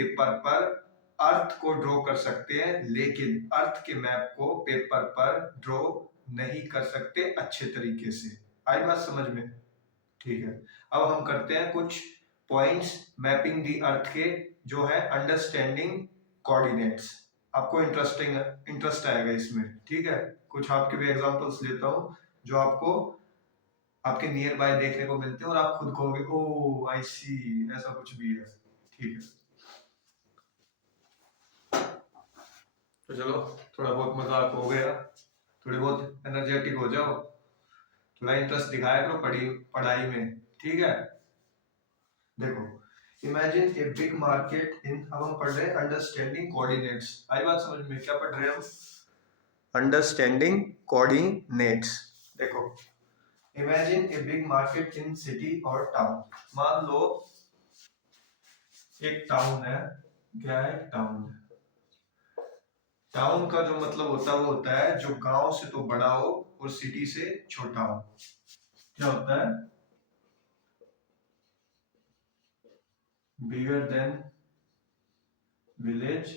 Paper पर अर्थ को draw कर सकते हैं, लेकिन अर्थ के मैप को पेपर पर ड्रॉ नहीं कर सकते अच्छे तरीके से। आई बात समझ में? ठीक है, अब हम करते हैं कुछ पॉइंट्स मैपिंग दी अर्थ के, जो है अंडरस्टैंडिंग कोऑर्डिनेट्स। आपको इंटरेस्ट आएगा इसमें, ठीक है। कुछ आपके भी एग्जांपल्स लेता हूं जो आपको आपके नियर बाय देखने को मिलते हैं और आप खुद कहोगे ओ आई सी, ऐसा कुछ भी है। ठीक है, तो चलो थोड़ा बहुत मजाक हो गया, थोड़ी बहुत एनर्जेटिक हो जाओ, थोड़ा इंटरेस्ट दिखाया करो पढ़ाई में, ठीक है। देखो, इमेजिन ए बिग मार्केट इन, अब हम पढ़ रहे हैं अंडरस्टैंडिंग कोऑर्डिनेट्स। आई बात समझ में? क्या पढ़ रहे हैं हम? Understanding coordinates. देखो, imagine a big market in city और टाउन। मान लो एक टाउन है, क्या है? टाउन है। टाउन का जो मतलब होता है वो होता है जो गांव से तो बड़ा हो और सिटी से छोटा हो। क्या होता है? बिगर देन विलेज,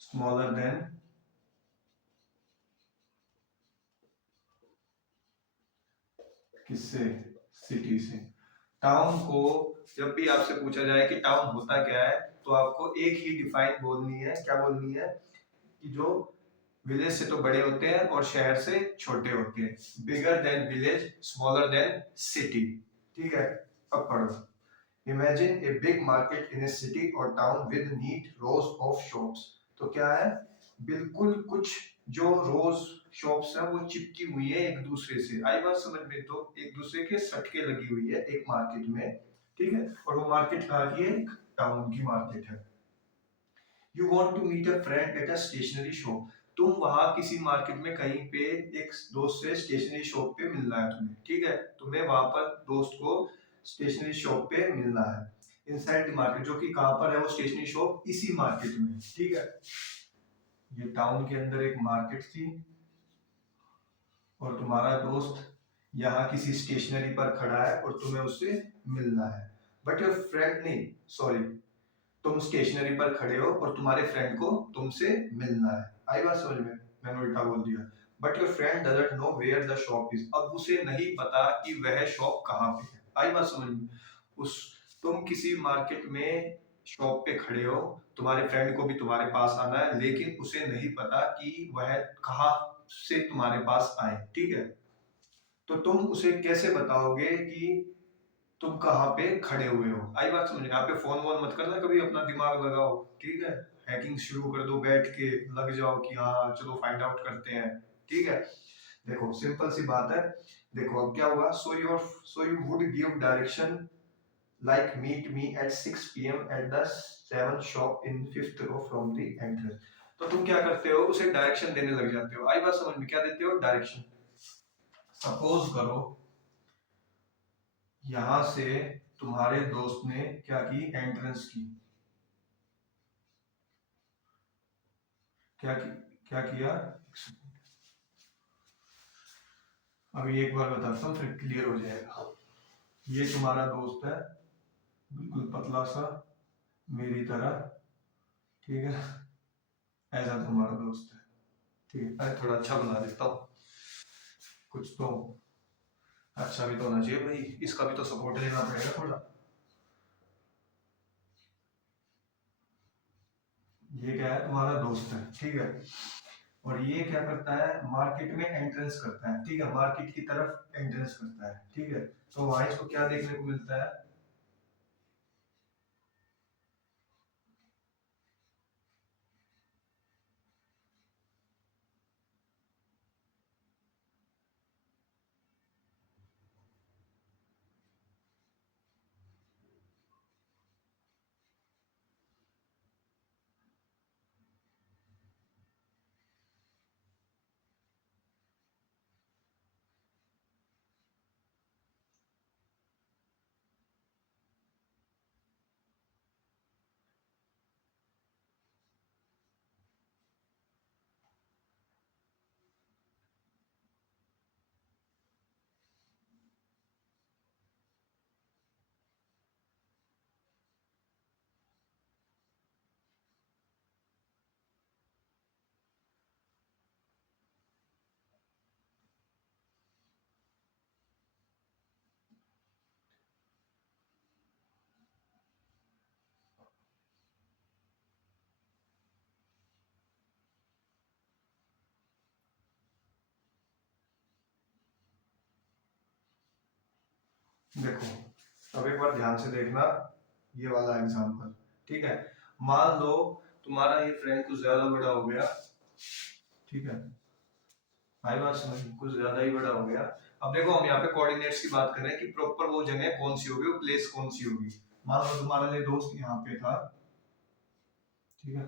स्मॉलर देन किससे? सिटी से। टाउन को जब भी आपसे पूछा जाए कि टाउन होता क्या है, तो आपको एक ही डिफाइन बोलनी है। क्या बोलनी है? कि जो विलेज से तो बड़े होते हैं और शहर से छोटे होते हैं। Bigger than village, smaller than city. ठीक है, अब पढ़ो। Imagine a big market in a city और town with neat rows of shops. तो क्या है? बिल्कुल कुछ जो रोज शॉप्स है वो चिपकी हुई है एक दूसरे से। आई बात समझ में? तो एक दूसरे के सटके लगी हुई है एक मार्केट में, ठीक है। और वो मार्केट कहाँ की है? एक टाउन की मार्केट है। You want to meet a friend at a stationery shop. तुम वहां किसी मार्केट में कहीं पे एक दोस्त से स्टेशनरी शॉप पे मिलना है तुम्हें, ठीक है। तुम्हें वहां पर दोस्त को स्टेशनरी शॉप पे मिलना है इनसाइड द मार्केट, जो कि कहां पर है वो स्टेशनरी शॉप? इसी मार्केट में, ठीक है। ये टाउन के अंदर एक मार्केट थी और तुम्हारा दोस्त यहाँ किसी स्टेशनरी पर खड़ा है और तुम्हें उससे मिलना है। बट योर फ्रेंड नहीं, सॉरी, तुम स्टेशनरी पर खड़े हो और तुम्हारे फ्रेंड को तुमसे मिलना है। आई बात समझ में? मैंने उल्टा बोल दिया। But your friend doesn't know where the shop is. अब उसे नहीं पता कि वह शॉप कहाँ पे है। आई बात समझ में? उस तुम किसी मार्केट में शॉप पे खड़े हो, तुम्हारे फ्रेंड को भी तुम्हारे पास आना है, लेकिन उसे नहीं पता कि वह कहाँ से तुम्हारे पास आए, ठीक है। तो तुम उसे कैसे बताओगे कि तुम कहाँ पे खड़े हुए हो? आई बात समझ? यहाँ पे फोन वोन मत करना कभी, अपना दिमाग लगाओ, ठीक है। हैकिंग शुरू कर दो, बैठ के लग जाओ कि हाँ चलो फाइंड आउट करते हैं, ठीक है। देखो सिंपल सी बात है। देखो अब क्या हुआ? So you would give direction like meet me at 6 PM at the 7 shop in 5th row from the entrance. तो तुम क्या करते हो? उसे डायरेक्शन देने लग जाते हो। आई बात समझ में? क्या देते हो? डायरेक्शन। सपोज करो यहां से तुम्हारे दोस्त ने क्या की? एंट्रेंस की। क्या की, क्या किया? अभी एक बार बताता हूँ फिर क्लियर हो जाएगा। ये तुम्हारा दोस्त है, बिल्कुल पतला सा, मेरी तरह, ठीक है। ऐसा तुम्हारा दोस्त है, ठीक है। अरे थोड़ा अच्छा बना देता हूँ, कुछ तो अच्छा भी तो होना चाहिए भाई, इसका भी तो सपोर्ट लेना पड़ेगा थोड़ा। ये क्या है? तुम्हारा दोस्त है, ठीक है। और ये क्या करता है? मार्केट में एंट्रेंस करता है, ठीक है। मार्केट की तरफ एंट्रेंस करता है, ठीक है। तो वहां इसको क्या देखने को मिलता है? देखो अब एक बार ध्यान से देखना ये वाला एग्जांपल, ठीक है। मान लो तुम्हारा ये फ्रेंड कुछ ज्यादा बड़ा हो गया, ठीक है, आई बात समझ, कुछ ज्यादा ही बड़ा हो गया। अब देखो हम यहाँ पे कोऑर्डिनेट्स की बात करें कि प्रॉपर वो जगह कौन सी होगी, वो प्लेस कौन सी होगी। मान लो तुम्हारा ये दोस्त यहाँ पे था, ठीक है,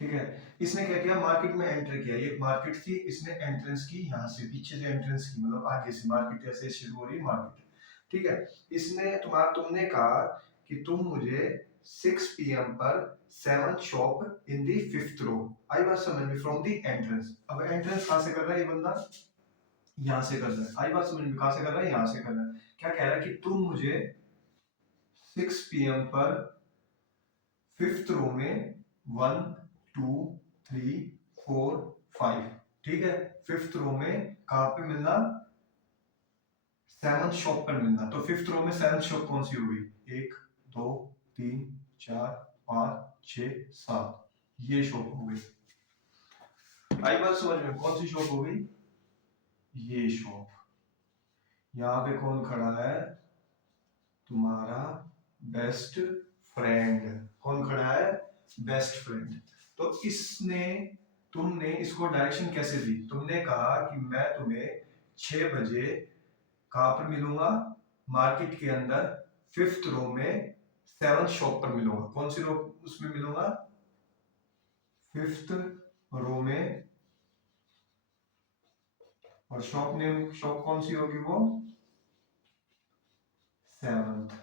ठीक है। इसने क्या किया, मार्केट में एंटर किया, ये मार्केट थी, इसने एंट्रेंस की यहाँ से, पीछे से एंट्रेंस की, मतलब आगे से मार्केट ऐसे शुरू हो रही है मार्केट, ठीक है। इसने तुमने कहा कि तुम मुझे 6 PM पर 7th shop in the 5th रो। आई बात समझ में, फ्रॉम दी एंट्रेंस। अब एंट्रेंस कहाँ से कर रहा है ये बंदा, यहाँ से कर रहा है। आई बात समझ में, कहाँ से कर रहा है, यहाँ से कर रहा है। क्या कह रहा है कि तुम मुझे 6 PM पर 5th रो में 1 2 3 4 5, ठीक है, 5th रो में कहाँ पे मिलना, 7th शॉप पर मिलना। तो 5th रो में 7th शॉप कौन सी होगी, 1 2 3 4 5 6 7, ये शॉप हो गई। आई बात समझ में, कौन सी शॉप हो गई, ये शॉप। यहाँ पे कौन खड़ा है, तुम्हारा बेस्ट फ्रेंड। कौन खड़ा है, बेस्ट फ्रेंड। तो इसने, तुमने इसको डायरेक्शन कैसे दी, तुमने कहा कि मैं तुम्हें 6 बजे कहां पर मिलूंगा, मार्केट के अंदर 5th रो में 7th शॉप पर मिलूंगा। कौन सी रो उसमें मिलूंगा, 5th रो में। और शॉप नेम, शॉप कौन सी होगी, वो 7th।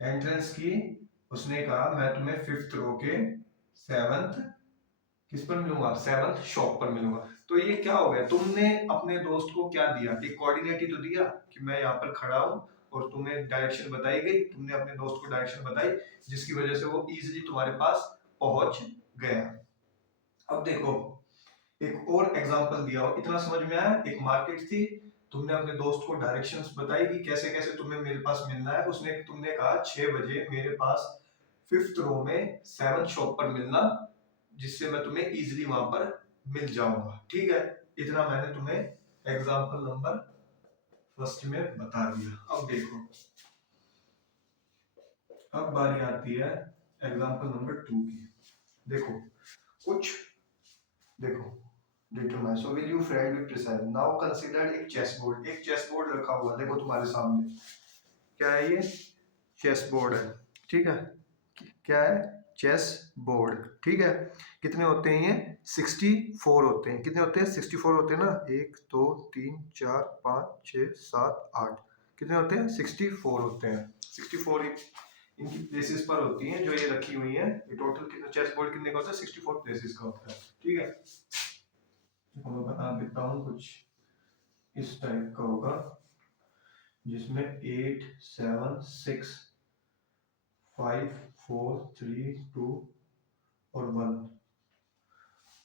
एंट्रेंस की, उसने कहा मैं तुम्हें 5th रो के 7th किस पर मिलूंगा, 7th शॉप पर मिलूंगा। तो ये क्या हो गया, तुमने अपने दोस्त को क्या दिया, एक कोऑर्डिनेट ही तो दिया कि मैं यहाँ पर खड़ा हूँ, और तुम्हें डायरेक्शन बताई गई, तुमने अपने दोस्त को डायरेक्शन बताई, जिसकी वजह से वो इजीली तुम्हारे पास पहुंच गया। अब देखो एक और एग्जांपल दिया हो, इतना समझ में आया। एक मार्केट थी, तुमने अपने दोस्त को डायरेक्शंस बताई कि कैसे कैसे तुम्हें मेरे पास मिलना है। उसने, तुमने कहा 6 बजे मेरे पास 5th रो में 7th शॉप पर मिलना, जिससे मैं तुम्हें इजीली वहां पर मिल जाऊंगा, ठीक है। इतना मैंने तुम्हें एग्जांपल नंबर फर्स्ट में बता दिया। अब देखो, अब बारी आती है एग्जांपल नंबर 2 की। देखो कुछ, देखो determine, so will you friend with precise, now consider एक चेस बोर्ड, एक चेस बोर्ड रखा हुआ देखो तुम्हारे सामने। क्या है ये, चेस बोर्ड है, ठीक है। क्या है, चेस बोर्ड, ठीक है। कितने होते हैं ये, 64 होते हैं। कितने होते हैं, 64 होते हैं ना, 1 2 3 4 5 6 7 8, कितने होते हैं, 64 होते हैं। 64 इनकी प्लेसेस पर होती हैं जो ये रखी हुई हैं। ये टोटल कितने, चेस बोर्ड कितने का होता है, 64 प्लेसेस का होता है, ठीक है। तो मैं बता देता हूँ, कुछ इस टाइप का होगा, जिसमें 8 7 6 5 4 3 2 और 1।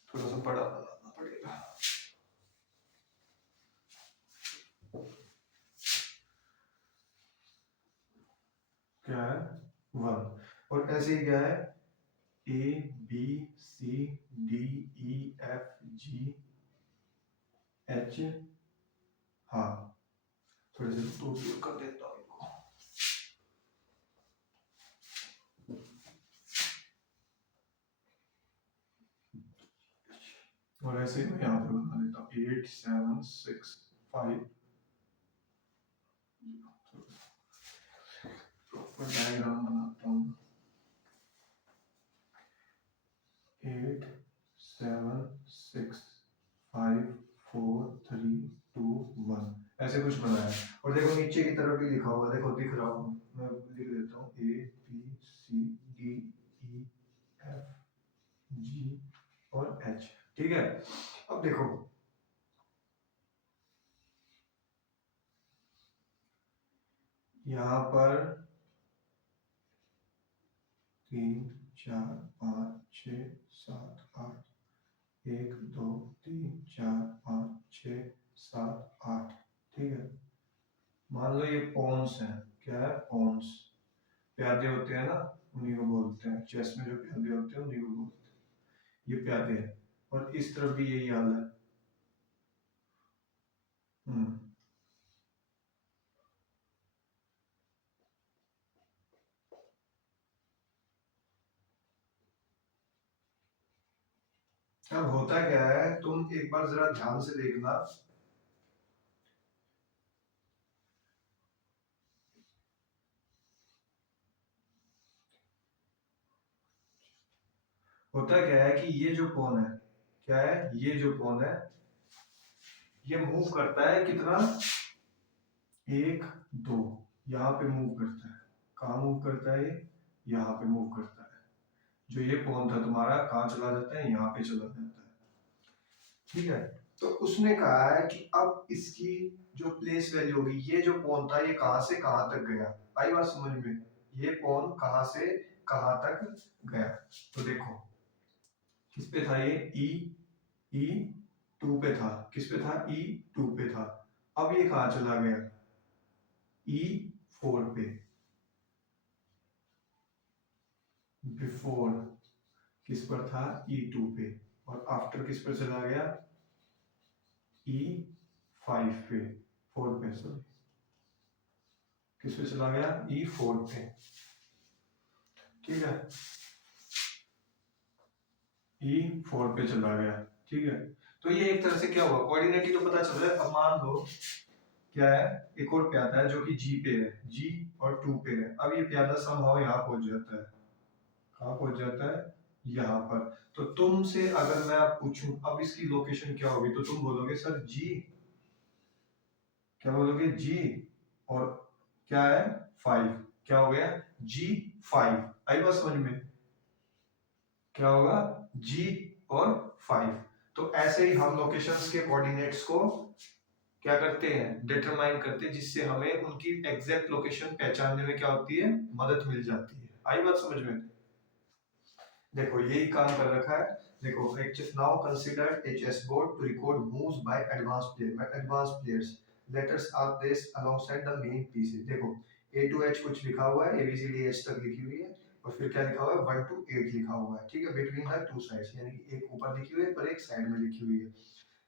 थोड़ा सा बड़ा बनाना पड़ेगा। क्या है, 1। और ऐसे ही क्या है, A B C D E F G H, हाँ थोड़े से तो दूर कर देता हूँ इनको। और ऐसे ही मैं यहाँ पे बना देता हूँ 8 7 6 5, प्रॉपर डायग्राम बनाता हूँ। 8 7 6 5 4 3 2 1, ऐसे कुछ बनाया। और देखो नीचे की तरफ भी लिखा हुआ, देखो दिख रहा हूँ, मैं लिख देता हूँ A B C D E F G और H, ठीक है। अब देखो यहाँ पर 3 4 5 6 7 8, 1 2 3 4 5 6 7 8, ठीक है। मान लो ये पॉन्स है, क्या है, पॉन्स, प्यादे होते हैं ना, उन्हीं को बोलते हैं, चेस में जो प्यादे होते हैं उन्हीं को बोलते हैं, ये प्यादे हैं। और इस तरफ भी यही हाल है। अब होता क्या है, तुम एक बार जरा ध्यान से देखना। होता क्या है कि ये जो पॉन है, क्या है, ये जो पॉन है, ये मूव करता है कितना, एक, दो, यहाँ पे मूव करता है। कहाँ मूव करता है ये, यहाँ पे मूव करता है। जो ये पॉन था तुम्हारा, कहाँ चला जाता है, यहाँ पे चला जाता है। ठीक है, तो उसने कहा है कि अब इसकी जो प्लेस वैल्यू होगी, ये जो पॉन था ये कहाँ से कहाँ तक गया। आई बात समझ में, ये पॉन कहाँ से कहाँ तक गया। तो देखो किस पे था ये, ई टू पे था, किस पे था, ई टू पे था। अब ये कहाँ चला गया, ई फोर पे। बिफोर किस पर था, ई टू पे। और आफ्टर किस पर चला गया, ई फाइव पे, फोर पे सॉरी, किस पे चला गया, ई फोर पे। ठीक है, ई फोर पे चला गया। ठीक है, तो ये एक तरह से क्या हुआ, कोऑर्डिनेट ही तो पता चल रहा है। अब मान लो क्या है, एक और प्यादा है जो कि जी पे है, जी और टू पे है। अब ये प्यादा समहाउ यहाँ पहुंच जाता है, कहाँ पहुंच जाता है, यहाँ पर। तो तुमसे अगर मैं आप पूछूं अब इसकी लोकेशन क्या होगी, तो तुम बोलोगे सर जी, क्या बोलोगे, जी और क्या है, फाइव। क्या हो गया, जी फाइव। आई बात समझ में, क्या होगा, जी और फाइव। तो ऐसे ही हम लोकेशंस के कोऑर्डिनेट्स को क्या करते हैं, डिटरमाइन करते हैं, जिससे हमें उनकी एग्जैक्ट लोकेशन पहचानने में क्या होती है, मदद मिल जाती है। आई बात समझ में, देखो यही काम कर रखा है। देखो now consider a chess board to record moves by advance players. Letters are placed alongside the main pieces. देखो ए टू एच कुछ लिखा हुआ है, एबीसीडी एच तक लिखी हुई है, और फिर क्या लिखा हुआ है, वन टू एट लिखा हुआ है। ठीक है, बिटवीन द टू साइड्स, यानी कि एक ऊपर लिखी हुई है और एक साइड में लिखी हुई है।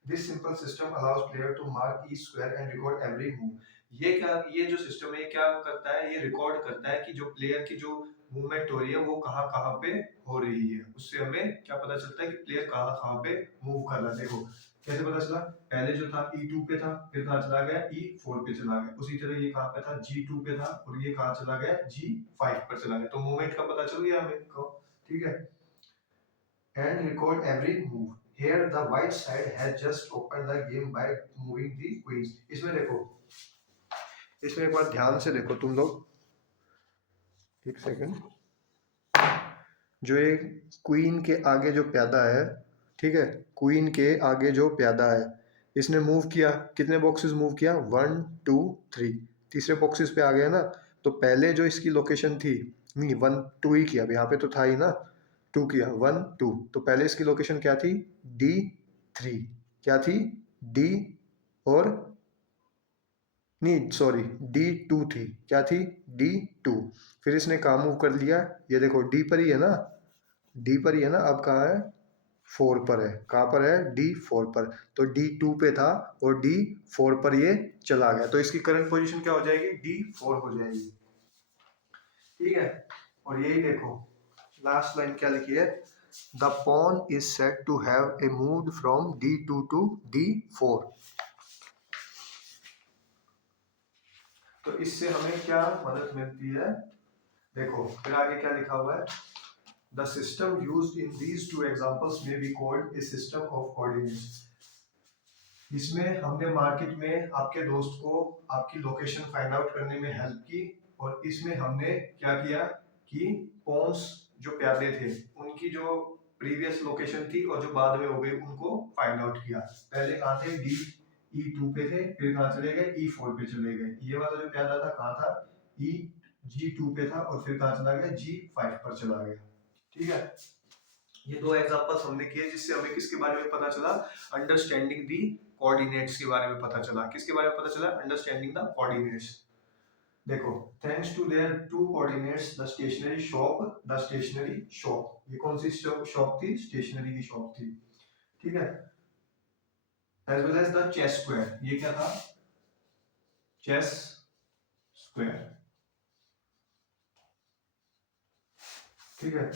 This simple system allows player to mark each square and record every move. ये जो सिस्टम है क्या करता है, ये रिकॉर्ड करता है कि जो प्लेयर की जो मूवमेंट हो रही है वो कहाँ कहाँ पे हो रही है। उससे हमें क्या पता चलता है कि प्लेयर कहाँ कहाँ पे मूव कर रहा है। देखो कैसे पता चला, पहले जो था E2 पे था, फिर कहाँ चला गया, E4 पे चला गया। उसी तरह ये कहाँ पे था, G2 पे था, और ये कहाँ चला गया, G5 पर चला गया। तो मूवमेंट का पता चल गया हमें को। ठीक है, and record every move. Here the white side has just opened the game by moving the queens. इसमें देखो, इसमें एक बार ध्यान से देखो तुम लोग, एक सेकंड। जो एक क्वीन के आगे जो प्यादा है, ठीक है, क्वीन के आगे जो प्यादा है, इसने मूव किया, कितने बॉक्सेस मूव किया, वन टू थ्री, तीसरे बॉक्सेस पे आ गया ना। तो पहले जो इसकी लोकेशन थी, नहीं वन टू ही किया, अब यहाँ पे तो था ही ना, टू किया, वन टू, तो पहले इसकी लोकेशन क्या थी, डी थ्री, क्या थी, डी, और नहीं सॉरी, डी टू थी, क्या थी, डी टू। फिर इसने कहाँ मूव कर लिया, ये देखो डी पर ही है ना, डी पर ही है ना, अब कहाँ है, फोर पर है। कहाँ पर है, डी फोर पर। तो डी टू पे था और डी फोर पर ये चला गया, तो इसकी करंट पोजीशन क्या हो जाएगी, डी फोर हो जाएगी। ठीक है, और यही देखो लास्ट लाइन क्या लिखी है, the pawn is set to have a move from D2 to D4। तो इससे हमें क्या मदद मिलती है, देखो फिर आगे क्या लिखा हुआ है, the system used in these two examples may be called a system of coordinates. इसमें हमने मार्केट में आपके दोस्त को आपकी लोकेशन फाइंड आउट करने में हेल्प की, और इसमें हमने क्या किया कि पॉन्स जो प्यादे थे उनकी जो प्रीवियस लोकेशन थी और जो बाद में हो गई उनको फाइंड आउट किया। पहले कहाँ थे, डी E2 पे थे, फिर कहाँ चले गए, E4 पे चले गए। ये वाला जो प्यादा था कहाँ था, ई G2 पे था, और फिर कहाँ चला गया, G5 पर चला गया। ठीक है, ये दो एग्जांपल्स हमने किए जिससे हमें किसके बारे में पता चला, अंडरस्टैंडिंग दी कोऑर्डिनेट्स के बारे में पता चला। किसके बारे में पता चला, अंडरस्टैंडिंग द कोऑर्डिनेट्स। देखो thanks to their two coordinates the stationery shop, ये कौन सी शॉप थी, स्टेशनरी की शॉप थी। ठीक है, as well as the chess square, ये क्या था, चेस स्क्वायर। ठीक है,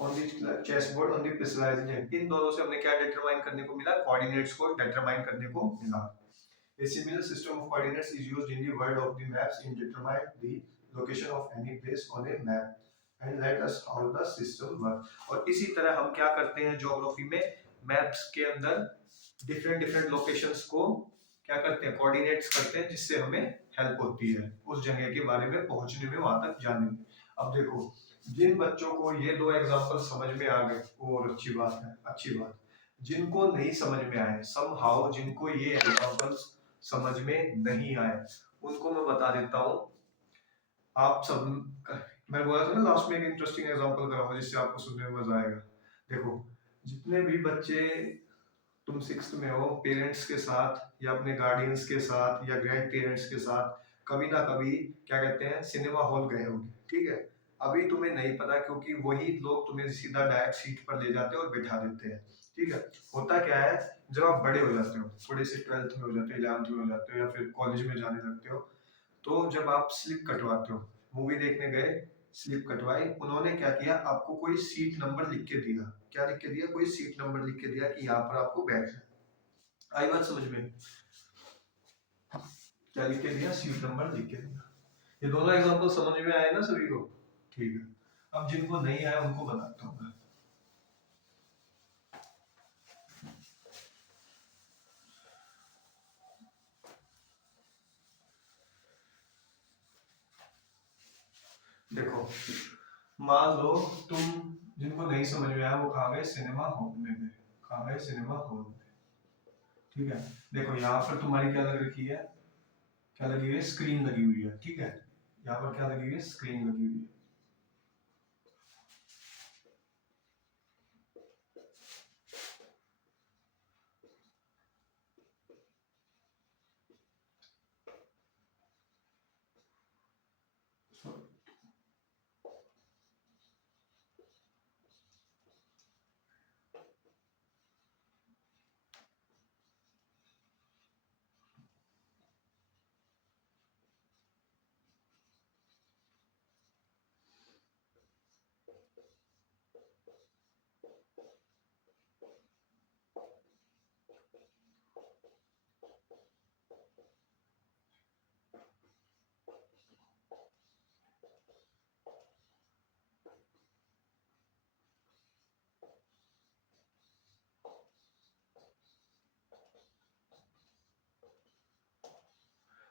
on the chess board on the pressurised. इन दोनों से हमें क्या डिटरमाइन करने को मिला, कोऑर्डिनेट्स को डिटरमाइन करने को मिला। A similar system of coordinates is used in the world of the maps in determine the location of any place on a map. And let us how the system work. और इसी तरह हम क्या करते हैं ज्योग्राफी में, maps के अंदर डिफरेंट डिफरेंट लोकेशंस को क्या करते हैं, कोऑर्डिनेट्स करते हैं, जिससे हमें हेल्प होती है उस जगह के बारे में पहुंचने में, वहां तक जाने में। अब देखो, जिन बच्चों को ये दो एग्जांपल समझ में आ गए और अच्छी बात है, अच्छी बात। जिनको नहीं समझ में आए समहाउ, जिनको ये एग्जांपल्स समझ में नहीं आए, उनको मैं बता देता हूँ। आप सब, मैं बोला था ना लास्ट में एक इंटरेस्टिंग एग्जांपल कराऊंगा जिससे आपको सुनने में मजा आएगा। देखो, जितने भी बच्चे तुम सिक्स्थ में हो, पेरेंट्स के साथ या अपने गार्डियंस के साथ या ग्रैंड पेरेंट्स के साथ कभी ना कभी क्या कहते हैं, सिनेमा हॉल गए होंगे, ठीक है। अभी तुम्हें नहीं पता क्योंकि वही लोग तुम्हें सीधा डायरेक्ट सीट पर ले जाते हैं और बैठा देते हैं, ठीक है। होता क्या है, जब आप बड़े हो जाते हो, थोड़े से 12th में हो जाते हो, 11th में हो जाते हो या फिर कॉलेज में जाने लगते हो, तो जब आप स्लिप कटवाते हो, मूवी देखने गए, स्लिप कटवाई, उन्होंने क्या किया, आपको कोई सीट नंबर लिख के दिया। क्या लिख के दिया, कोई सीट नंबर लिख के दिया कि यहाँ पर आपको बैठना है। आई बात समझ में, क्या लिख के दिया, सीट नंबर लिख के दिया। ये दोनों एग्जांपल समझ में आए ना सभी को, ठीक है। अब जिनको नहीं आया उनको बताता हूँ मैं। देखो, मान लो तुम, जिनको नहीं समझ में आया वो कहाँ गए, सिनेमा हॉल में गए, कहाँ गए, सिनेमा हॉल में, ठीक है। देखो यहाँ पर तुम्हारी क्या लग रखी है, क्या लगी हुई है, स्क्रीन लगी हुई है, ठीक है। यहाँ पर क्या लगी हुई है, स्क्रीन लगी हुई है।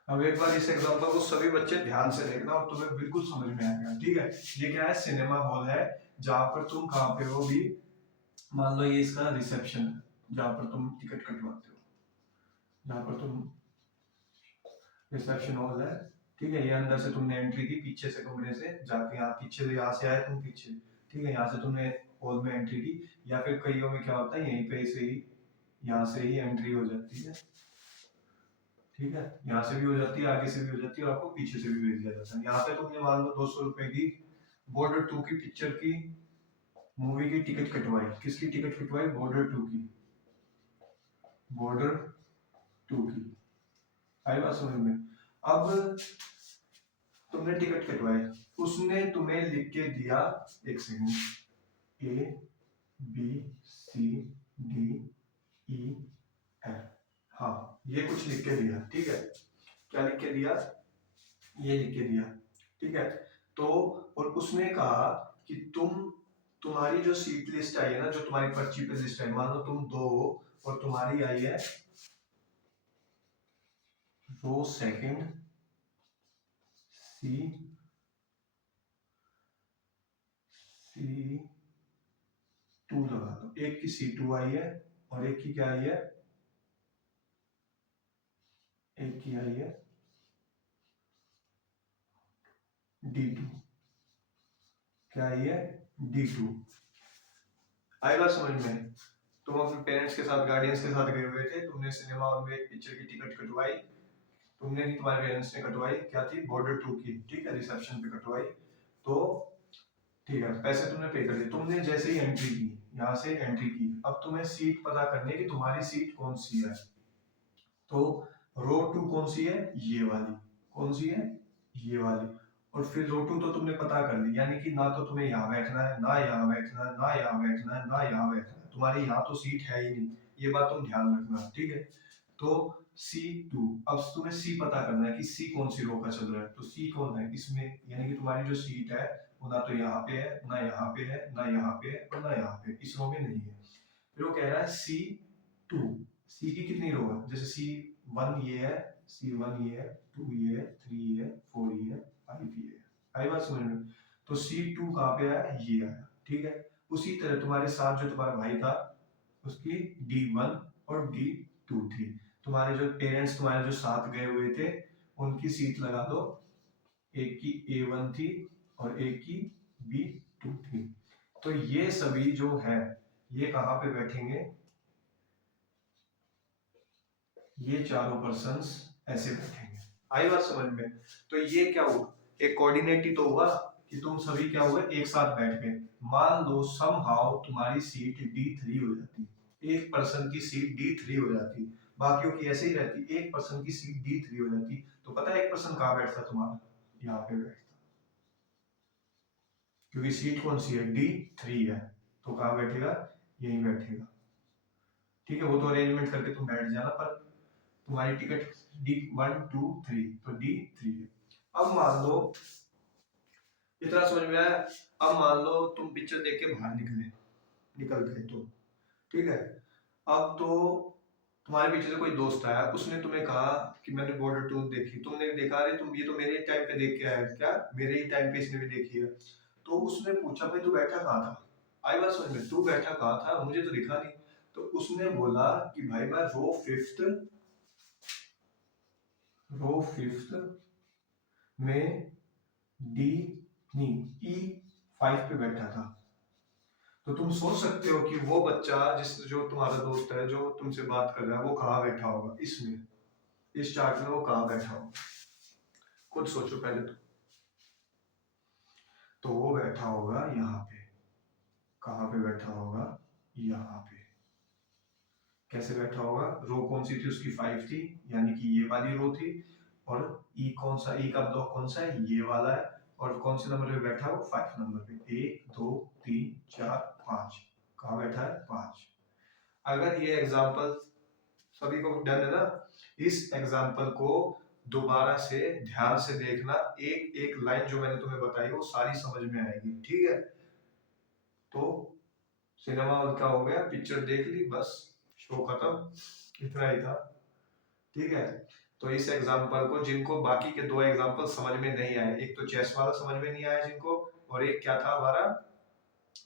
अब एक बार इस एग्जांपल को सभी बच्चे ध्यान से देखना और तुम्हें बिल्कुल समझ में आएगा, ठीक है। ये क्या है, सिनेमा हॉल है, जहां पर तुम कहाँ पे हो भी, मान लो ये इसका रिसेप्शन है जहां पर तुम टिकट कटवाते हो, जहां पर तुम, रिसेप्शन हॉल है, ठीक है। ये अंदर से तुमने एंट्री की, पीछे से कमरे से जाके, यहाँ पीछे से, यहाँ से आए तुम पीछे, ठीक है, यहाँ से तुमने हॉल में एंट्री की। या फिर कईयों में क्या होता है, यहीं पे से ही, यहाँ से ही एंट्री हो जाती है, ठीक है। यहाँ से भी हो जाती है, आगे से भी हो जाती है, और आपको पीछे से भी भेज दिया जाता है। यहाँ पे तुमने मान लो 200 रुपए की बॉर्डर 2 की पिक्चर की, मूवी की टिकट कटवाई। किसकी टिकट कटवाई, बॉर्डर 2 की, बॉर्डर 2 की। आई बात समझ में। अब तुमने टिकट कटवाई, उसने तुम्हें लिख के दिया, एक second, A B C D E F, हाँ ये कुछ लिख के दिया, ठीक है। क्या लिख के दिया, ये लिख के दिया, ठीक है। तो और उसने कहा कि तुम्हारी जो सीट लिस्ट आई है ना, जो तुम्हारी पर्ची पे लिस्ट है, मान लो तुम 2 हो और तुम्हारी आई है रो सेकंड सी सी 2 लगा दो। एक की C2 आई है और एक की क्या आई है, एक की आई है D2। क्या आई है, D2। आई बात समझ में। तुम अपने पेरेंट्स के साथ, गार्डियंस के साथ गए हुए थे, तुमने सिनेमा हॉल में एक पिक्चर की टिकट कटवाई, तुमने नहीं, तुम्हारे पेरेंट्स ने कटवाई, क्या थी, बॉर्डर 2 की, ठीक है, रिसेप्शन पे कटवाई। तो ठीक है, पैसे तुमने पे कर दिए, तुमने जैसे ही एंट्री की, यहाँ से एंट्री की, अब तुम्हें सीट पता करनी है कि तुम्हारी सीट कौन सी है। तो रो 2 कौन सी है, ये वाली, कौन सी है, ये वाली। और फिर रो टू तो तुमने पता कर ली, यानी कि ना तो तुम्हें यहाँ बैठना है, ना यहाँ बैठना है, ना यहाँ बैठना है, ना यहाँ बैठना है, तुम्हारी यहाँ तो सीट है ही नहीं। ये बात तुम ध्यान रखना, ठीक है। तो C2, अब तुम्हें C पता करना है कि C कौन सी रो का चल रहा है। तो C कौन है इसमें, यानी कि तुम्हारी जो सीट है वो ना तो यहाँ पे है, ना यहाँ पे है, ना यहाँ पे है, और ना यहाँ पे, इस रो में नहीं है। फिर वो कह रहा है C2, C की कितनी रो है, जैसे C1 ये है, C1 ये है, 2 ये है, 3 ये है, 4 ये है, 5 ये है। आई बात समझ में। तो C2 कहाँ पे आया, ये आया, ठीक है। उसी तरह तुम्हारे साथ जो तुम्हारा भाई था उसकी D1 और D2 थी। तुम्हारे जो पेरेंट्स तुम्हारे जो साथ गए हुए थे उनकी सीट लगा दो, एक की A1 थी और एक की B2 थी। तो ये सभी जो है ये कहाँ पे बैठेंगे, ये चारों पर्सन्स ऐसे बैठेंगे। आई बात समझ में। तो ये क्या हुआ, एक कोऑर्डिनेट ही तो हुआ कि तुम सभी क्या हुए, एक साथ बैठ गए। मान लो समहाउ तुम्हारी सीट D3 हो जाती, एक पर्सन की सीट D3 हो जाती, बाकियों की ऐसे ही रहती, एक पर्सन की सीट D3 हो जाती, तो पता है एक पर्सन कहाँ बैठता तुम्हारा, यहाँ पे बैठता, क्योंकि सीट कौन सी है, D3 है, तो कहाँ बैठेगा, यहीं बैठेगा, ठीक है। वो तो अरेंजमेंट करके तुम बैठ जाना, पर तुम्हारी टिकट D1 2 3, तो D3 है। अब मान लो इतना समझ में आया। अब मान लो तुम पिक्चर देख के बाहर निकल गए तो, ठीक है। अब तो तुम्हारे पीछे से कोई दोस्त आया, उसने तुम्हें कहा कि मैंने बॉर्डर 2 देखी, तुमने देखा, अरे तुम ये तो मेरे ही टाइम पे देख के आया, क्या मेरे ही टाइम पे इसने भी देखी है। तो उसने पूछा भाई तू बैठा कहाँ था, आई बात समझ में, तू बैठा कहाँ था, मुझे तो दिखा नहीं। तो उसने बोला कि भाई मैं रो फिफ्थ में डी नहीं E5 पे बैठा था। तो तुम सोच सकते हो कि वो बच्चा जो तुम्हारा दोस्त है जो तुमसे बात कर रहा है वो कहाँ बैठा होगा, इसमें, इस चार्ट में वो कहाँ बैठा होगा, खुद सोचो पहले तो वो बैठा होगा यहाँ पे, कहाँ पे बैठा होगा, यहाँ पे। कैसे बैठा होगा, रो कौन सी थी उसकी 5 थी, यानी कि ये वाली रो थी, और ई कौन सा, ई का ब्लॉक कौन सा है, ये वाला है, और कौन से नंबर पे बैठा है वो 5 नंबर पे, 1 2 3 4 5, कहाँ बैठा है 5। अगर ये एग्जाम्पल सभी को डन है ना, इस एग्जाम्पल को दोबारा से ध्यान से देखना, एक एक लाइन जो मैंने तुम्हें बताई वो सारी समझ में आएगी, ठीक है। तो सिनेमा हॉल का हो गया, पिक्चर देख ली, बस शो खत्म, इतना ही था, ठीक है। तो इस एग्जाम्पल को, जिनको बाकी के दो एग्जाम्पल समझ में नहीं आए, एक तो चेस वाला समझ में नहीं आया जिनको, और एक क्या था हमारा,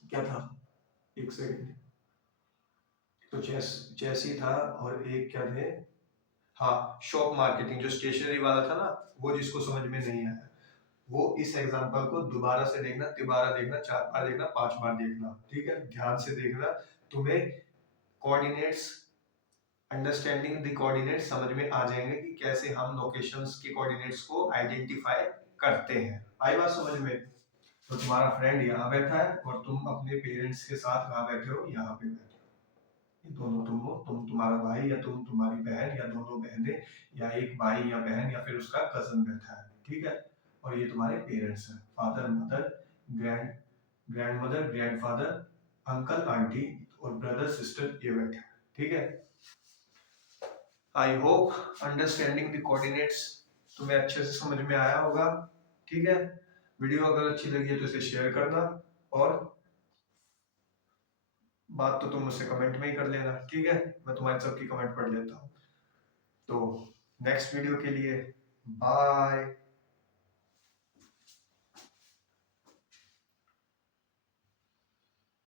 क्या था, एक सेकंड, तो चेस चेस ही था, और एक क्या थे, हाँ शॉप मार्केटिंग जो स्टेशनरी वाला था ना, वो जिसको समझ में नहीं आया वो इस एग्जांपल को दोबारा से देखना, तिबारा देखना, 4 बार देखना, 5 बार देखना, ठीक है, ध्यान से देखना। तुम्हें कोऑर्डिनेट्स, अंडरस्टैंडिंग द कोऑर्डिनेट समझ में आ जाएंगे कि कैसे हम लोकेशंस के कोऑर्डिनेट्स को आइडेंटिफाई करते हैं। आई बात समझ में। तो तुम्हारा फ्रेंड यहाँ बैठा है और तुम अपने पेरेंट्स के साथ कहाँ बैठे हो, यहाँ पे बैठे हो। ये दोनों तुम हो, तुम तुम्हारा भाई या तुम तुम्हारी बहन या दोनों बहनें या एक भाई या बहन या फिर उसका कजन बैठा है, ठीक है। और ये तुम्हारे पेरेंट्स हैं, father mother, grand grand mother, grand father, uncle aunty और ब्रदर सिस्टर ये बैठे हैं, ठीक है। I hope understanding the coordinates तुम्हें अच्छे से समझ में आया होगा, ठीक है। वीडियो अगर अच्छी लगी है तो इसे शेयर करना, और बात तो तुम मुझसे कमेंट में ही कर लेना, ठीक है, मैं तुम्हारी सबकी कमेंट पढ़ लेता हूँ। तो नेक्स्ट वीडियो के लिए बाय।